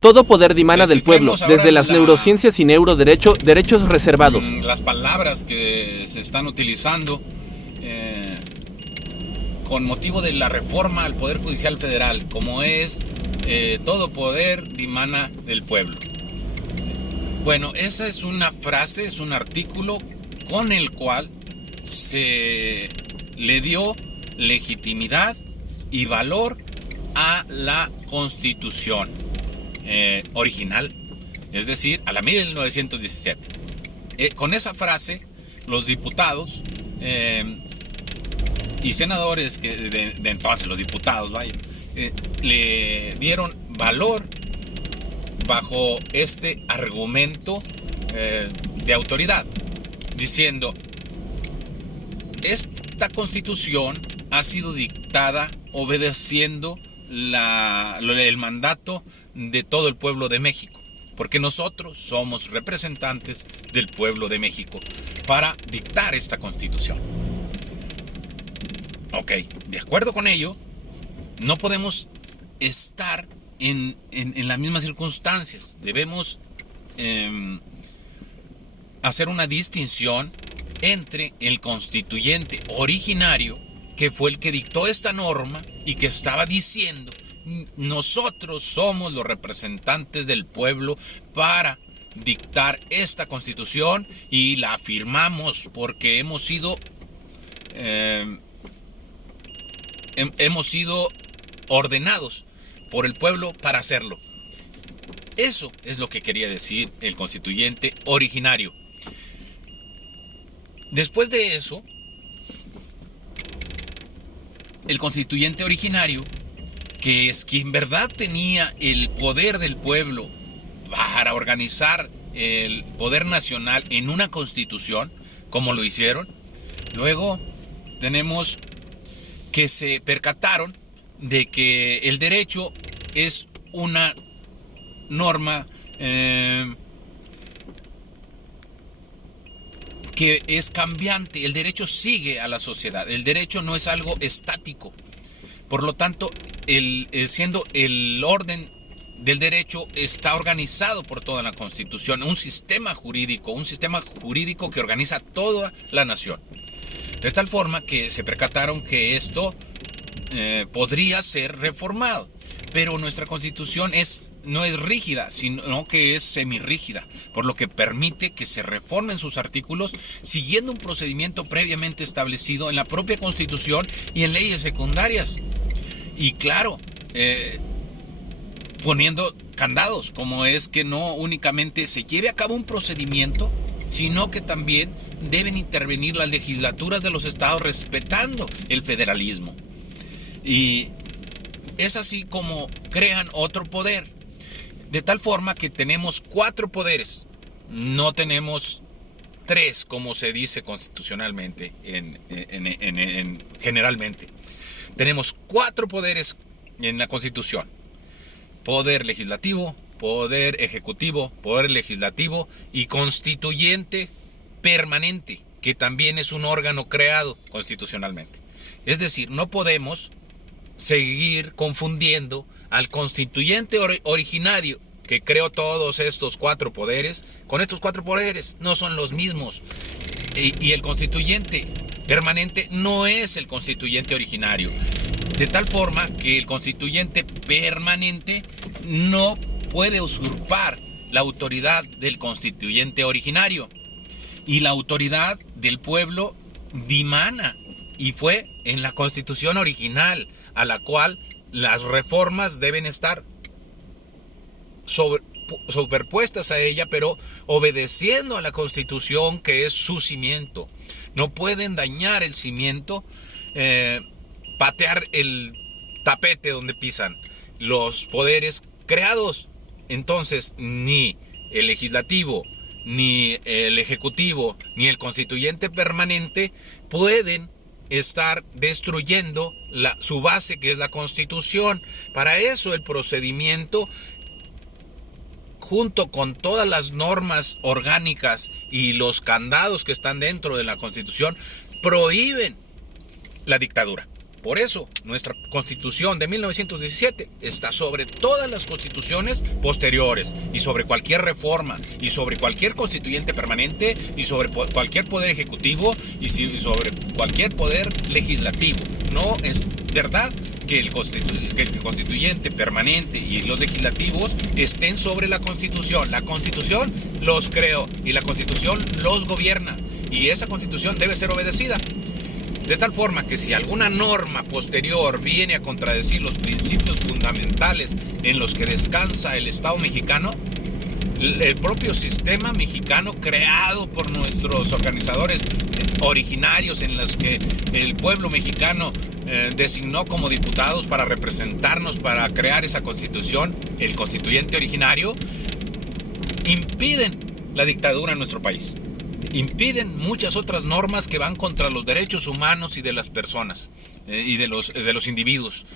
Todo poder dimana del pueblo, Descifremos ahora desde las neurociencias y neuroderecho, derechos reservados. Las palabras que se están utilizando con motivo de la reforma al Poder Judicial Federal, como es todo poder dimana del pueblo. Bueno, esa es una frase, es un artículo con el cual se le dio legitimidad y valor a la Constitución original, es decir, a la 1917. Con esa frase, los diputados y senadores de entonces, los diputados, le dieron valor bajo este argumento de autoridad, diciendo: esta Constitución ha sido dictada obedeciendo el mandato de todo el pueblo de México, porque nosotros somos representantes del pueblo de México para dictar esta Constitución. Ok, de acuerdo con ello, no podemos estar en las mismas circunstancias. Debemos hacer una distinción entre el constituyente originario, que fue el que dictó esta norma y que estaba diciendo: nosotros somos los representantes del pueblo para dictar esta Constitución y la firmamos porque hemos sido ordenados por el pueblo para hacerlo. Eso es lo que quería decir el constituyente originario. Después de eso, el constituyente originario, que es quien en verdad tenía el poder del pueblo para organizar el poder nacional en una constitución, como lo hicieron, luego tenemos que se percataron de que el derecho es una norma que es cambiante. El derecho sigue a la sociedad, el derecho no es algo estático. Por lo tanto, siendo el orden del derecho, está organizado por toda la Constitución, un sistema jurídico que organiza toda la nación. De tal forma que se percataron que esto podría ser reformado, pero nuestra Constitución no es rígida, sino que es semirrígida, por lo que permite que se reformen sus artículos siguiendo un procedimiento previamente establecido en la propia Constitución y en leyes secundarias. Y claro, poniendo candados, como es que no únicamente se lleve a cabo un procedimiento, sino que también deben intervenir las legislaturas de los estados respetando el federalismo. Y es así como crean otro poder, de tal forma que tenemos 4 poderes, no tenemos 3 como se dice constitucionalmente, generalmente. Tenemos 4 poderes en la Constitución: poder legislativo, poder ejecutivo, poder legislativo y constituyente permanente, que también es un órgano creado constitucionalmente. Es decir, no podemos seguir confundiendo al constituyente originario, que creó todos estos 4 poderes, con estos 4 poderes. No son los mismos. Y el constituyente permanente no es el constituyente originario. De tal forma que el constituyente permanente no puede usurpar la autoridad del constituyente originario. Y la autoridad del pueblo dimana, y fue en la Constitución original, a la cual las reformas deben estar superpuestas a ella, pero obedeciendo a la Constitución, que es su cimiento. No pueden dañar el cimiento, patear el tapete donde pisan los poderes creados. Entonces, ni el legislativo, ni el ejecutivo, ni el constituyente permanente pueden estar destruyendo su base, que es la Constitución. Para eso el procedimiento, junto con todas las normas orgánicas y los candados que están dentro de la Constitución, prohíben la dictadura. Por eso, nuestra Constitución de 1917 está sobre todas las constituciones posteriores y sobre cualquier reforma y sobre cualquier constituyente permanente y sobre cualquier poder ejecutivo y sobre cualquier poder legislativo. No es verdad que el constituyente permanente y los legislativos estén sobre la Constitución. La Constitución los creó y la Constitución los gobierna y esa Constitución debe ser obedecida. De tal forma que si alguna norma posterior viene a contradecir los principios fundamentales en los que descansa el Estado mexicano, el propio sistema mexicano creado por nuestros organizadores originarios en los que el pueblo mexicano designó como diputados para representarnos, para crear esa constitución, el constituyente originario, impiden la dictadura en nuestro país. Impiden muchas otras normas que van contra los derechos humanos y de las personas y de los individuos.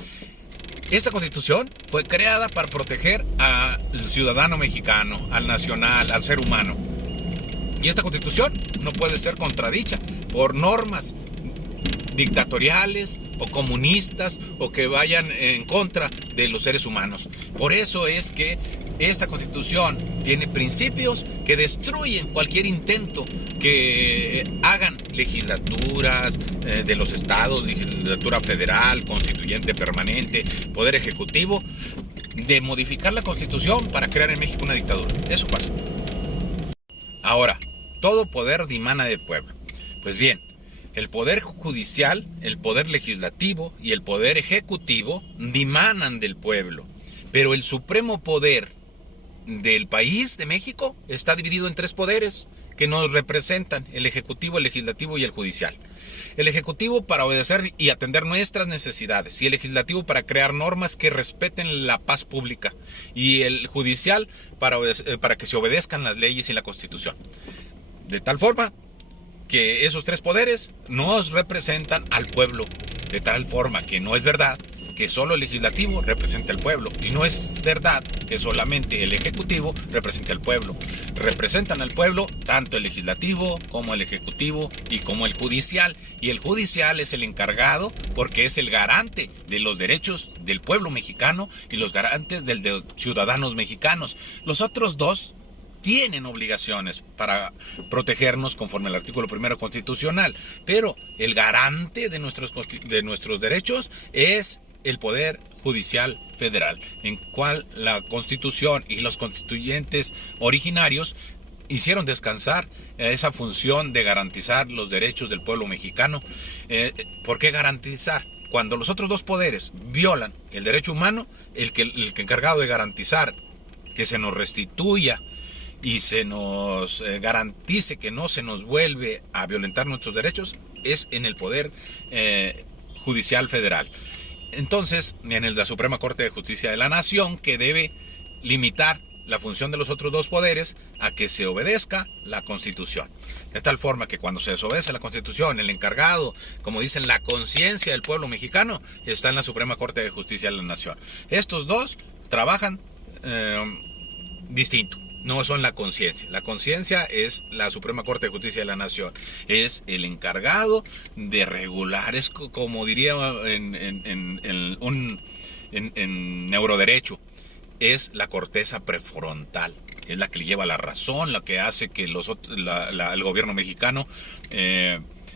Esta constitución fue creada para proteger al ciudadano mexicano, al nacional, al ser humano. Y esta constitución no puede ser contradicha por normas dictatoriales o comunistas o que vayan en contra de los seres humanos. Por eso es que esta Constitución tiene principios que destruyen cualquier intento que hagan legislaturas de los estados, legislatura federal, constituyente permanente, poder ejecutivo, de modificar la Constitución para crear en México una dictadura. Eso pasa. Ahora, todo poder dimana del pueblo. Pues bien, el poder judicial, el poder legislativo y el poder ejecutivo dimanan del pueblo, pero el supremo poder del país de México está dividido en tres poderes que nos representan: el ejecutivo, el legislativo y el judicial. El ejecutivo para obedecer y atender nuestras necesidades, y el legislativo para crear normas que respeten la paz pública, y el judicial para que se obedezcan las leyes y la Constitución. De tal forma que esos tres poderes nos representan al pueblo, de tal forma que no es verdad que solo el legislativo representa al pueblo, y no es verdad que solamente el ejecutivo representa al pueblo. Representan al pueblo tanto el legislativo como el ejecutivo y como el judicial, y el judicial es el encargado porque es el garante de los derechos del pueblo mexicano y los garantes de los ciudadanos mexicanos. Los otros dos tienen obligaciones para protegernos conforme al artículo 1 constitucional, pero el garante de nuestros derechos es el Poder Judicial Federal, en cual la Constitución y los constituyentes originarios hicieron descansar esa función de garantizar los derechos del pueblo mexicano. ¿Por qué garantizar? Cuando los otros dos poderes violan el derecho humano, el que encargado de garantizar que se nos restituya y se nos garantice que no se nos vuelve a violentar nuestros derechos es en el Poder Judicial Federal. Entonces, en la Suprema Corte de Justicia de la Nación, que debe limitar la función de los otros dos poderes a que se obedezca la Constitución. De tal forma que cuando se desobedece la Constitución, el encargado, como dicen, la conciencia del pueblo mexicano, está en la Suprema Corte de Justicia de la Nación. Estos dos trabajan distinto. No son la conciencia. La conciencia es la Suprema Corte de Justicia de la Nación. Es el encargado de regular, es como diría en neuroderecho, es la corteza prefrontal. Es la que le lleva la razón, la que hace que el gobierno mexicano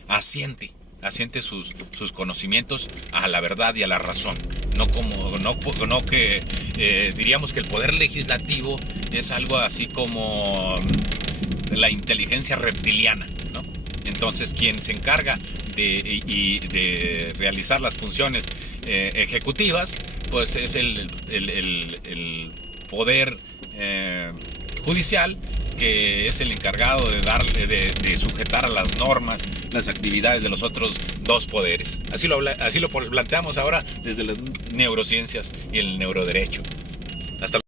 asiente sus conocimientos a la verdad y a la razón. No que diríamos que el poder legislativo es algo así como la inteligencia reptiliana, ¿no? Entonces, quien se encarga de realizar las funciones ejecutivas, pues es el poder judicial, que es el encargado de sujetar a las normas las actividades de los otros dos poderes. Así lo planteamos ahora desde las neurociencias y el neuroderecho.